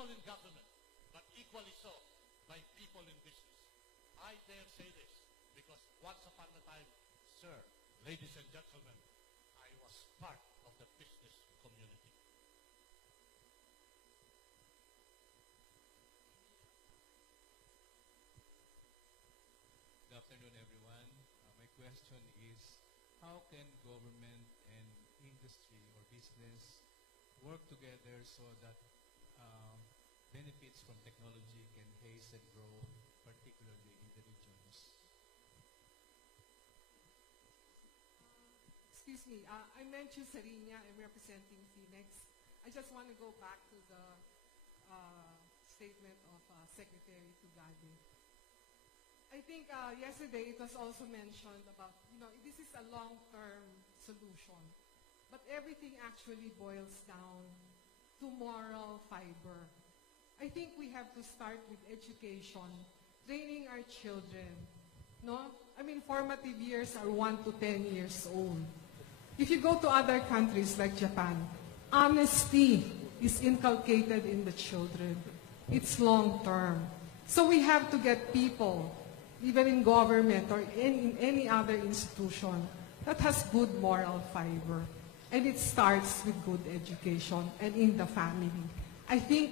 people in government, but equally so by people in business. I dare say this because once upon a time, sir, ladies and gentlemen, I was part of the business community. Good afternoon, everyone. My question is, how can government and industry or business work together so that benefits from technology can hasten growth, particularly in the regions? Excuse me, I'm Menchu Sariña. I'm representing Phoenix. I just want to go back to the statement of Secretary Tugade. I think yesterday it was also mentioned about, this is a long-term solution. But everything actually boils down to moral fiber. I think we have to start with education, training our children. No? I mean, formative years are 1 to 10 years old. If you go to other countries like Japan, honesty is inculcated in the children. It's long-term. So we have to get people, even in government or in any other institution, that has good moral fiber. And it starts with good education and in the family. I think,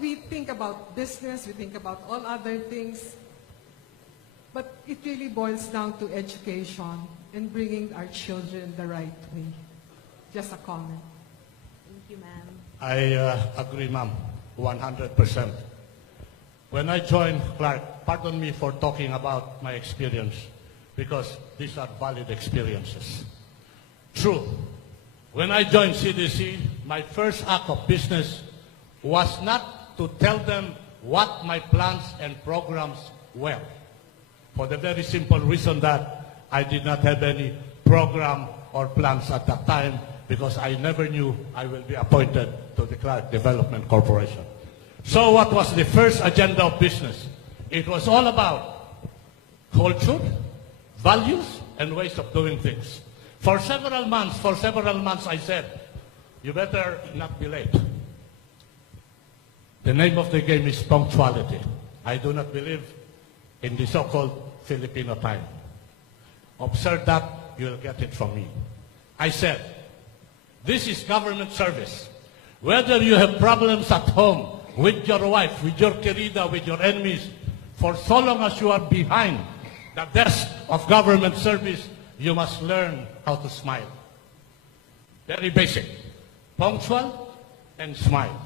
we think about business, we think about all other things, but it really boils down to education and bringing our children the right way. Just a comment. Thank you, ma'am. I agree, ma'am, 100%. When I joined Clark, pardon me for talking about my experience, because these are valid experiences. True. When I joined CDC, my first act of business was not to tell them what my plans and programs were, for the very simple reason that I did not have any program or plans at that time, because I never knew I will be appointed to the Clark Development Corporation. So what was the first agenda of business? It was all about culture, values, and ways of doing things. For several months I said, you better not be late. The name of the game is punctuality. I do not believe in the so-called Filipino time. Observe that, you'll get it from me. I said, this is government service. Whether you have problems at home, with your wife, with your querida, with your enemies, for so long as you are behind the desk of government service, you must learn how to smile. Very basic. Punctual and smile.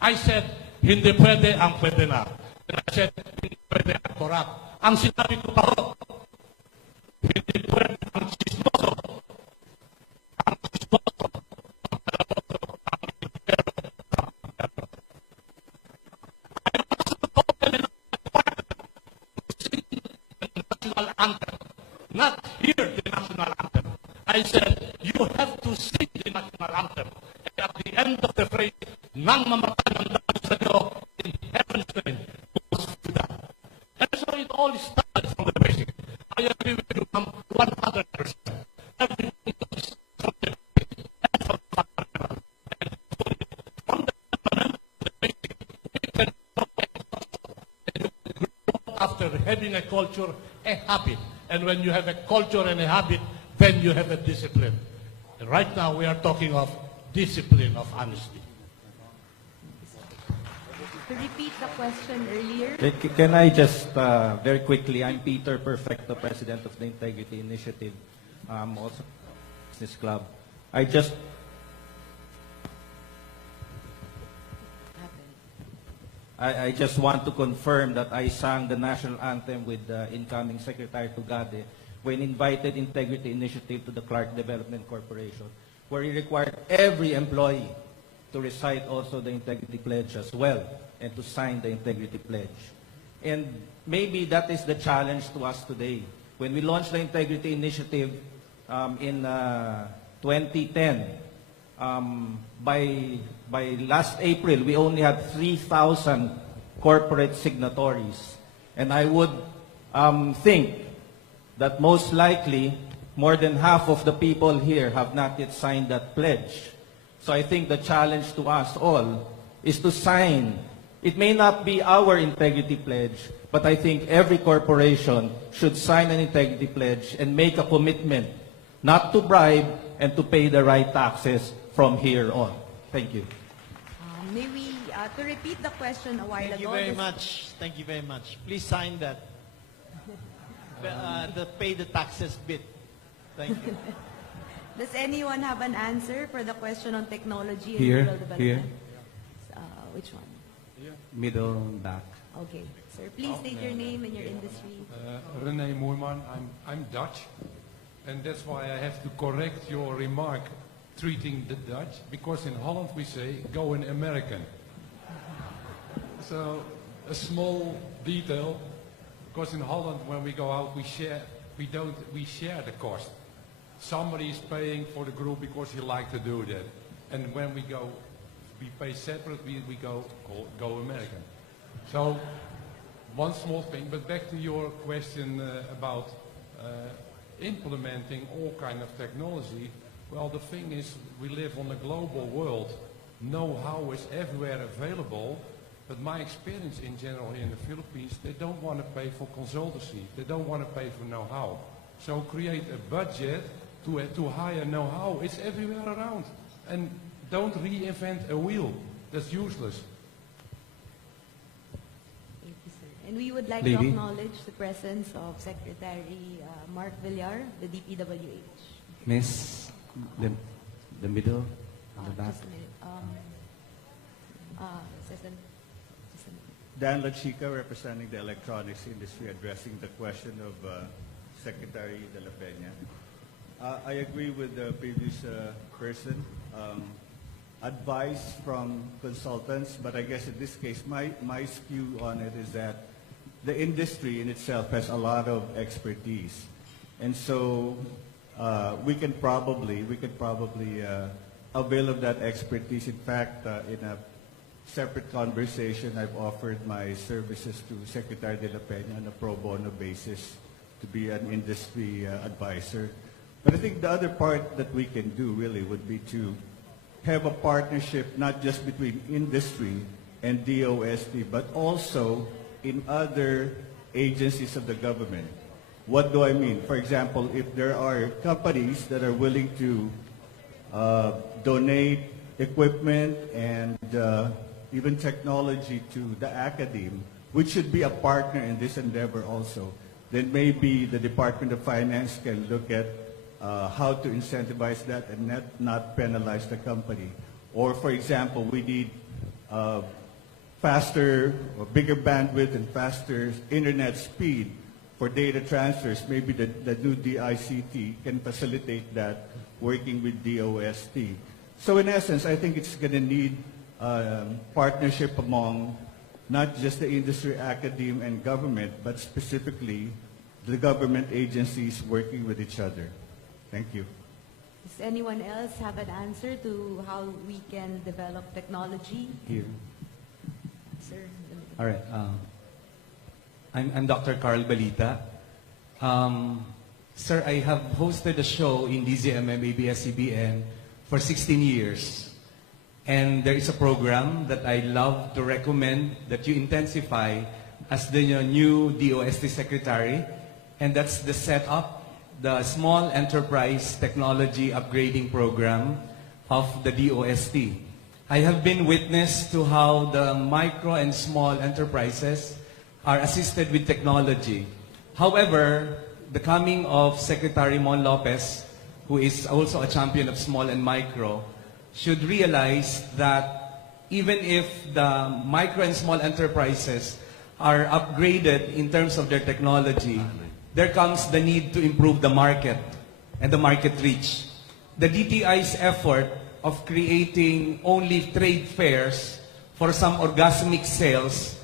I said, hindi pwede ang pwede na. And I said, hindi pwede ang corrupt. Ang sinabi ko pa ho, hindi pwede ang chismoso. Ang chismoso. Ang talaboso. Ang impero. I also told them in the national anthem. Not hear the national anthem. I said, you have to sing the national anthem. And at the end of the phrase, nang mamatay ng dahil sa iyo in heaven's name, goes to that. And so it all started from the basic. I agree with you, 100%. Everything is from the basic and from the fundamental. And from the fundamental to the basic, we can grow a culture. And you can grow after having a culture, a habit. And when you have a culture and a habit, then you have a discipline. And right now, we are talking of discipline of honesty. To repeat the question earlier. Can I just, very quickly, I'm Peter Perfecto, President of the Integrity Initiative, also Business Club. I just want to confirm that I sang the national anthem with incoming Secretary Tugade when invited Integrity Initiative to the Clark Development Corporation, where he required every employee to recite also the Integrity Pledge as well, and to sign the Integrity Pledge. And maybe that is the challenge to us today. When we launched the Integrity Initiative in 2010, by last April, we only had 3,000 corporate signatories. And I would think that most likely, more than half of the people here have not yet signed that pledge. So I think the challenge to us all is to sign. It may not be our integrity pledge, but I think every corporation should sign an integrity pledge and make a commitment not to bribe and to pay the right taxes from here on. Thank you. May we, to repeat the question a while Thank you ago. very much. Thank you very much. Please sign that. The pay the taxes bit. Thank you. Does anyone have an answer for the question on technology and Here, rural development? here. Which one? Middle back. Okay. Sir, please state your name and your industry. René Moerman, I'm Dutch, and that's why I have to correct your remark treating the Dutch, because in Holland we say go in American. So a small detail, because in Holland when we go out we share the cost. Somebody is paying for the group because he likes to do that, and when we go, we pay separate. We go American. So one small thing, but back to your question about implementing all kind of technology. Well, the thing is, we live on a global world. Know-how is everywhere available, but my experience in general here in the Philippines, they don't want to pay for consultancy. They don't want to pay for know-how. So create a budget to hire know-how. It's everywhere around. And don't reinvent a wheel. That's useless. Thank you, sir. And we would like Lady. to acknowledge the presence of Secretary Mark Villar, the DPWH. Miss, the middle, on the back. Just a minute. Cesar, just a minute. Dan Lachica, representing the electronics industry, addressing the question of Secretary De La Peña. I agree with the previous person. Advice from consultants, but I guess in this case, my skew on it is that the industry in itself has a lot of expertise, and so we can probably avail of that expertise. In fact, in a separate conversation, I've offered my services to Secretary De La Peña on a pro bono basis to be an industry advisor. But I think the other part that we can do really would be to have a partnership not just between industry and DOST, but also in other agencies of the government. What do I mean? For example, if there are companies that are willing to donate equipment and even technology to the academe, which should be a partner in this endeavor also, then maybe the Department of Finance can look at how to incentivize that and not penalize the company. Or, for example, we need faster or bigger bandwidth and faster internet speed for data transfers. Maybe the new DICT can facilitate that working with DOST. So in essence, I think it's going to need partnership among not just the industry, academe, and government, but specifically the government agencies working with each other. Thank you. Does anyone else have an answer to how we can develop technology? Here. Sir. All right. I'm Dr. Carl Balita. Sir, I have hosted a show in DZMM ABS-CBN for 16 years. And there is a program that I love to recommend that you intensify as the new DOST Secretary. And that's the setup, the Small Enterprise Technology Upgrading Program of the DOST. I have been witness to how the micro and small enterprises are assisted with technology. However, the coming of Secretary Mon Lopez, who is also a champion of small and micro, should realize that even if the micro and small enterprises are upgraded in terms of their technology, there comes the need to improve the market and the market reach. The DTI's effort of creating only trade fairs for some orgasmic sales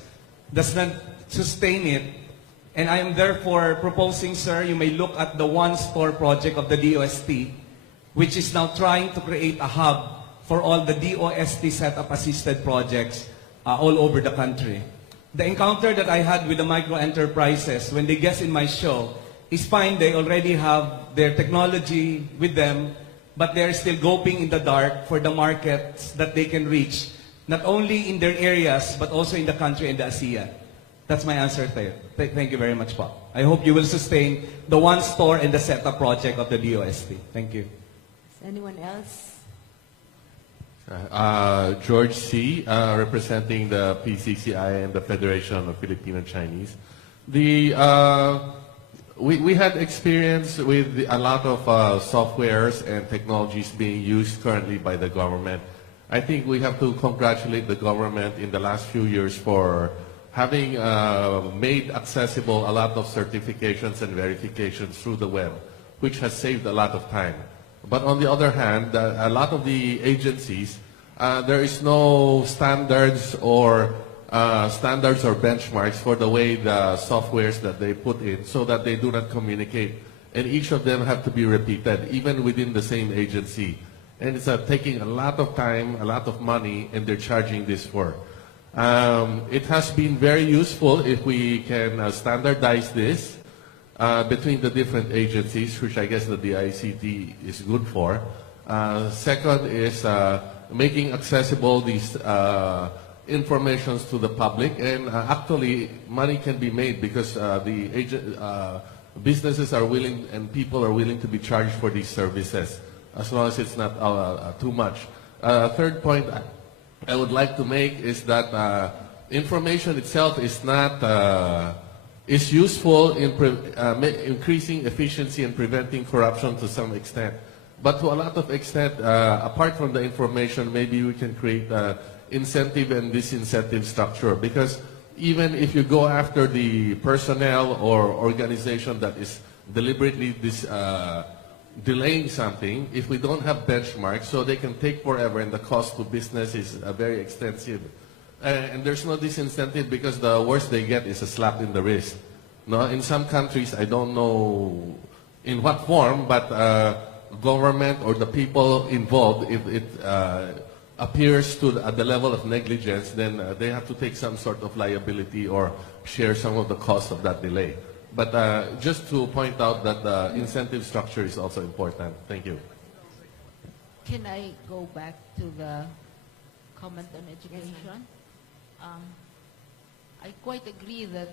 does not sustain it. And I am therefore proposing, sir, you may look at the One Store project of the DOST, which is now trying to create a hub for all the DOST setup assisted projects all over the country. The encounter that I had with the micro enterprises when they guest in my show is fine. They already have their technology with them, but they're still groping in the dark for the markets that they can reach. not only in their areas, but also in the country and the ASEAN. That's my answer there. Thank you very much, po. I hope you will sustain the one store and the setup project of the DOST. Thank you. Anyone else? George C., representing the PCCI and the Federation of Filipino Chinese. We had experience with a lot of softwares and technologies being used currently by the government. I think we have to congratulate the government in the last few years for having made accessible a lot of certifications and verifications through the web, which has saved a lot of time. But on the other hand, a lot of the agencies, there is no standards or benchmarks for the way the softwares that they put in, so that they do not communicate. And each of them have to be repeated, even within the same agency. And it's taking a lot of time, a lot of money, and they're charging this for. It has been very useful if we can standardize this between the different agencies, which I guess that the ICT is good for. Second is making accessible these informations to the public, and actually money can be made because businesses are willing and people are willing to be charged for these services, as long as it's not too much. Third point I would like to make is that information itself is not is useful in increasing efficiency and preventing corruption to some extent. But to a lot of extent, apart from the information, maybe we can create incentive and disincentive structure, because even if you go after the personnel or organization that is deliberately delaying something, if we don't have benchmarks, so they can take forever and the cost to business is very extensive. And there's no disincentive because the worst they get is a slap in the wrist. No, in some countries, I don't know in what form, but government or the people involved, if it appears to at the level of negligence, then they have to take some sort of liability or share some of the cost of that delay. But just to point out that the incentive structure is also important. Thank you. Can I go back to the comment on education? I quite agree that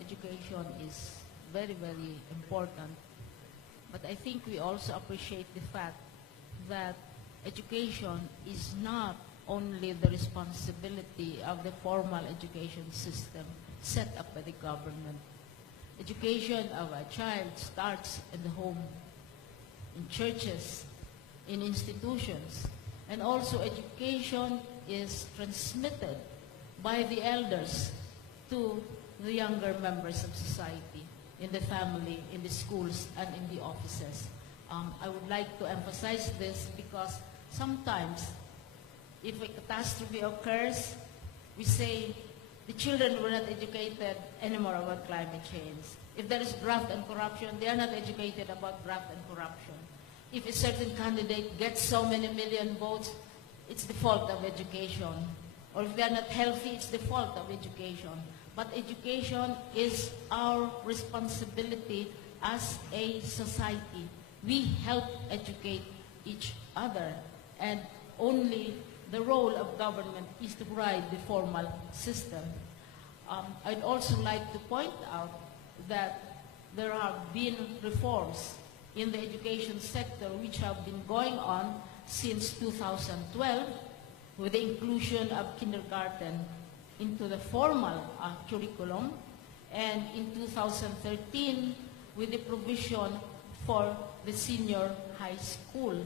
education is very, very important. But I think we also appreciate the fact that education is not only the responsibility of the formal education system set up by the government. Education of a child starts in the home, in churches, in institutions, and also education is transmitted by the elders to the younger members of society, in the family, in the schools, and in the offices. I would like to emphasize this because sometimes if a catastrophe occurs, we say the children were not educated anymore about climate change. If there is graft and corruption, they are not educated about graft and corruption. If a certain candidate gets so many million votes, it's the fault of education. Or if they are not healthy, it's the fault of education. But education is our responsibility as a society. We help educate each other, and only the role of government is to provide the formal system. I'd also like to point out that there have been reforms in the education sector which have been going on since 2012 with the inclusion of kindergarten into the formal curriculum, and in 2013 with the provision for the senior high school.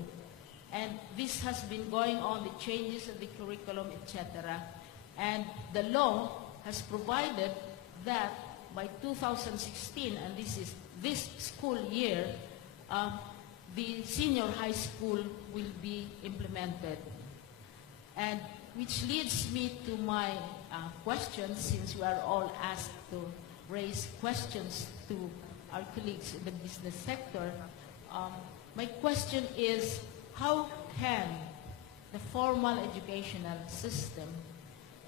And this has been going on, the changes of the curriculum, etc. And the law has provided that by 2016, and this is this school year, the senior high school will be implemented. And which leads me to my question, since we are all asked to raise questions to our colleagues in the business sector. My question is, how can the formal educational system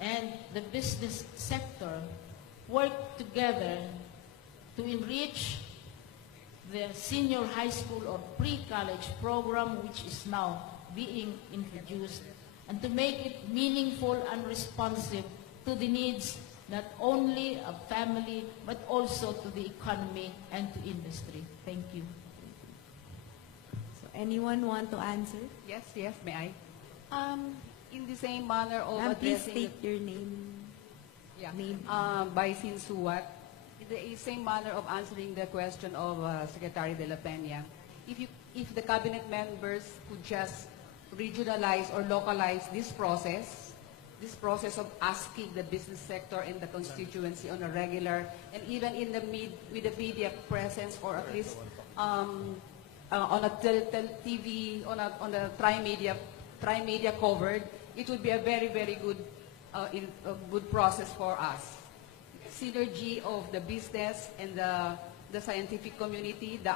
and the business sector work together to enrich the senior high school or pre-college program, which is now being introduced and to make it meaningful and responsive to the needs not only of family but also to the economy and to industry. Thank you. So anyone want to answer? Yes, may I? In the same manner of Ma'am, please addressing state your name. Name. by Sinsuat, in the same manner of answering the question of Secretary de la Peña, if the cabinet members could just regionalize or localize this process of asking the business sector and the constituency on a regular, and even in with the media presence, or at least on a TV, on a tri-media covered, it would be a very, very good good process for us. Synergy of the business and the scientific community, the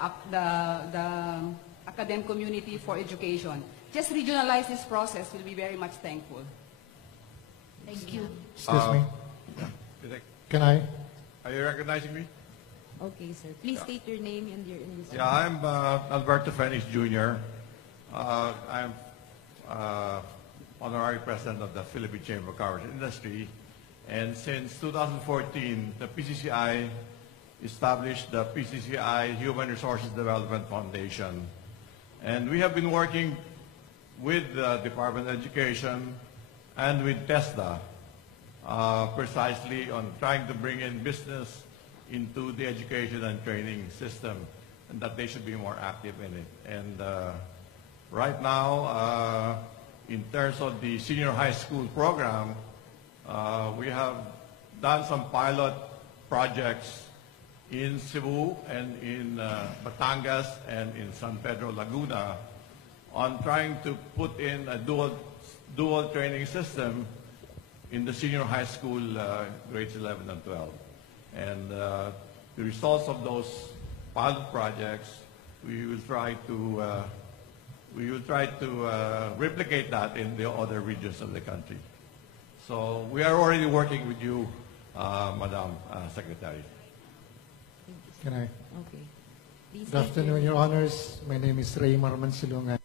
academic community for education. Just regionalize this process. We'll be very much thankful. Thank you. Excuse me. Can I? Are you recognizing me? Okay, sir. Please state your name and your industry. Yeah, I'm Alberto Fenix Jr. I'm honorary president of the Philippine Chamber of Commerce and Industry. And since 2014, the PCCI established the PCCI Human Resources Development Foundation. And we have been working with the Department of Education and with TESDA precisely on trying to bring in business into the education and training system, and that they should be more active in it. And right now, in terms of the senior high school program, we have done some pilot projects in Cebu and in Batangas and in San Pedro Laguna on trying to put in a dual training system in the senior high school grades 11 and 12. And the results of those pilot projects, we will try to replicate that in the other regions of the country. So we are already working with you, Madam Secretary. Can I? Okay. Please Good afternoon, Your Honors. My name is Ray Marman Sulong.